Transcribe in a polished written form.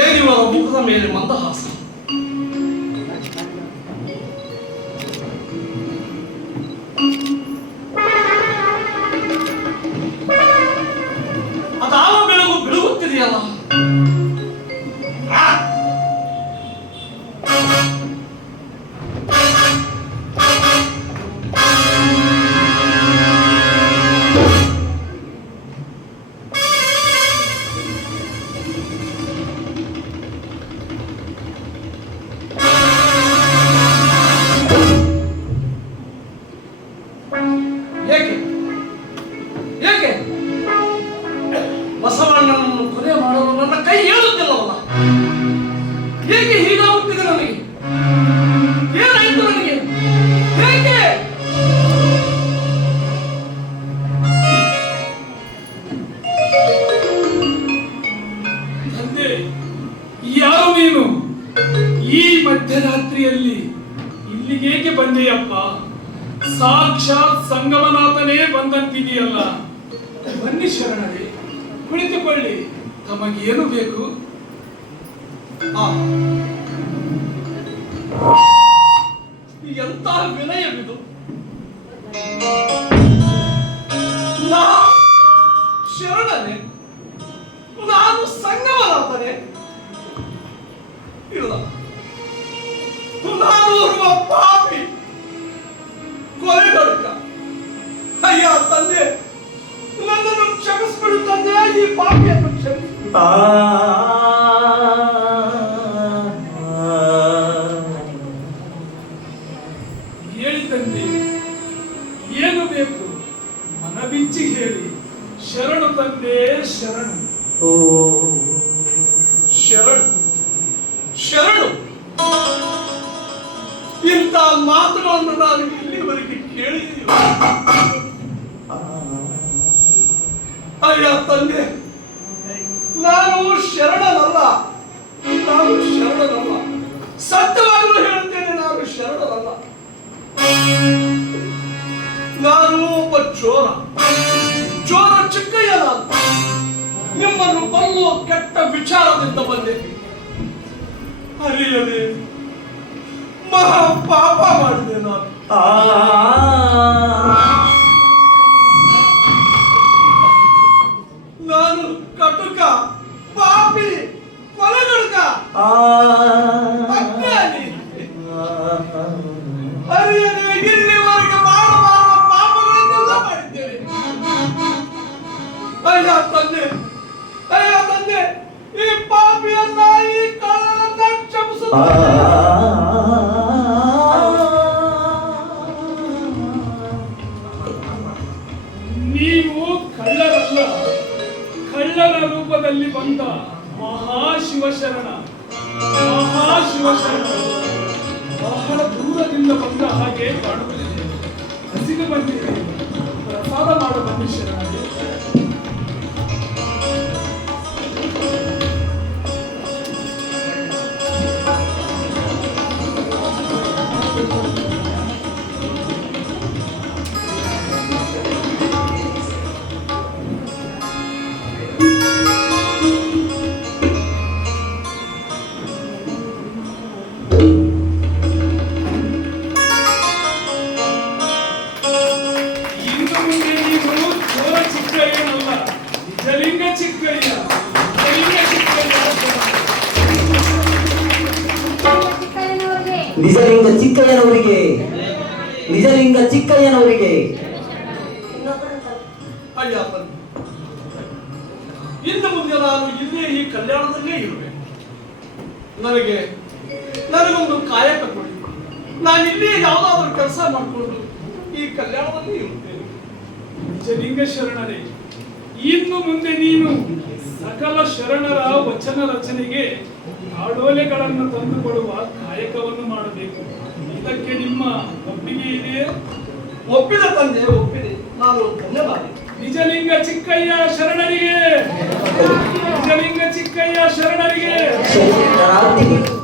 ಏನಿವರ ಮುಖದ ಮೇಲೆ ಮಂದಹಾಸ? ಅದಾವ ಬೆಳಗು ಬಿಡುಗುತ್ತಿದೆಯಲ್ಲ. ಏಕೆ ಏಕೆ ಬಸವಣ್ಣನನ್ನು ಕೊಲೆ ಮಾಡಲು ನನ್ನ ಕೈ ಹೇಳುತ್ತಿಲ್ಲವಲ್ಲ? ಏಕೆ ಹೀಗಾಗುತ್ತಿದೆ ನನಗೆ? ಏನಾಯ್ತು ನನಗೆ? ಏಕೆ? ತಂದೆ, ಯಾರು ನೀನು? ಈ ಮಧ್ಯರಾತ್ರಿಯಲ್ಲಿ ಇಲ್ಲಿಗೇಕೆ ಬಂದೆಯಪ್ಪ? ಸಾಕ್ಷಾತ್ ಸಂಗಮನಾಥನೇ ಬಂದಂತಿದೆಯಲ್ಲ. ಬನ್ನಿ ಶರಣರೇ, ಕುಳಿತುಕೊಳ್ಳಿ. ತಮಗೇನು ಬೇಕು? ಎಂತ ವಿನಯವಿದು! ಶರಣನೆ, ನಾನು ಸಂಗಮನಾಥನೇ? ಇಲ್ಲ, ನಾನು ಓರ್ವ ಪಾಪಿ, ಕೊಲೆಗಡುಕ. ಅಯ್ಯ ತಂದೆ, ನನ್ನನ್ನು ಕ್ಷಮಿಸ್ಬಿಡು ತಂದೆ, ಈ ಪಾಪಿಯನ್ನು ಕ್ಷಮಿಸ್ಬಿಡು. ಹೇಳಿ ತಂದೆ, ಏನು ಬೇಕು? ಮನಬಿಚ್ಚಿ ಹೇಳಿ. ಶರಣು ತಂದೆ, ಶರಣು. ಶರಣು ಶರಣು, ಇಂಥ ಮಾತುಗಳನ್ನು ನಾನು ಇಲ್ಲಿವರೆಗೆ ಕೇಳಿದೆಯೋ? ಅಯ್ಯ ತಂದೆ, ನಾನು ಶರಣನಲ್ಲ, ನಾನು ಶರಣನಲ್ಲ. ಸತ್ಯವಾಗಲು ಹೇಳುತ್ತೇನೆ, ನಾನು ಶರಣನಲ್ಲ. ನಾನು ಒಬ್ಬ ಚೋರ ಚಿಕ್ಕಯ್ಯ. ನಾನು ನಿಮ್ಮನ್ನು ಕೊಲ್ಲುವ ಕೆಟ್ಟ ವಿಚಾರದಿಂದ ಬಂದೆ. ಅರಿಯದೆ ಮಹಾ ಪಾಪ ಮಾಡಿದೆ ನಾನು. ನಾನು ಕಟುಕ, ಪಾಪಿ, ಕೊಲೆಗಡುಕ, ಅಜ್ಞಾನಿ. ಅರಿಯದೆ ಇಲ್ಲಿವರೆಗೆ ಮಾಡಬಾರದ ಪಾಪಗಳನ್ನೆಲ್ಲ ಮಾಡಿದ್ದೇನೆ. ಅಯ್ಯ ತಂದೆ, ಅಯ್ಯ ತಂದೆ, ಈ ಪಾಪಿಯನ್ನ, ಈ ಕಳ್ಳನನ್ನ ಕ್ಷಮಿಸುತ್ತೇನೆ. ನೀವು ಕಳ್ಳರಲ್ಲ, ಕಳ್ಳನ ರೂಪದಲ್ಲಿ ಬಂದ ಮಹಾಶಿವಶರಣ. ಮಹಾಶಿವಶರಣ ಬಹಳ ದೂರದಿಂದ ಬಂದ ಹಾಗೆ ಕಾಣುತ್ತಿದೆ. ಹಸಿದು ಬಂದಿದೆ, ಪ್ರಸಾದ ಮಾಡ ಬನ್ನಿ ಶರಣರೇ. ನಿಜಲಿಂಗ ಚಿಕ್ಕಯ್ಯನವರಿಗೆ, ನಿಜಲಿಂಗ ಚಿಕ್ಕಯ್ಯನವರಿಗೆ. ಅಯ್ಯ ಇನ್ನು ಮುಂದೆ ನಾನು ಇಲ್ಲೇ ಈ ಕಲ್ಯಾಣದಲ್ಲೇ ಇರುವೆ. ನನಗೊಂದು ಕಾಯಕ ಕೊಡಿ. ನಾನು ಇಲ್ಲೇ ಯಾವುದಾದ್ರೂ ಕೆಲಸ ಮಾಡಿಕೊಂಡು ಈ ಕಲ್ಯಾಣದಲ್ಲಿ ಇರುತ್ತೇನೆ. ನಿಜಲಿಂಗ ಶರಣರೇ, ಇನ್ನು ಮುಂದೆ ನೀನು ಸಕಲ ಶರಣರ ವಚನ ರಚನೆಗೆ ಆಡೋಲೆಗಳನ್ನು ತಂದುಕೊಡುವ ಕಾಯಕವನ್ನು ಮಾಡಬೇಕು. ಇದಕ್ಕೆ ನಿಮ್ಮ ಒಪ್ಪಿಗೆ ಇದೆಯೇ? ಒಪ್ಪಿದ ತಂದೆ, ಒಪ್ಪಿದೆ. ನಾನು ಧನ್ಯವಾದ. ನಿಜಲಿಂಗ ಚಿಕ್ಕಯ್ಯ ಶರಣರಿಗೆ, ನಿಜಲಿಂಗ ಚಿಕ್ಕಯ್ಯ ಶರಣರಿಗೆ. ಶರಣರಾಗ್ತೀನಿ.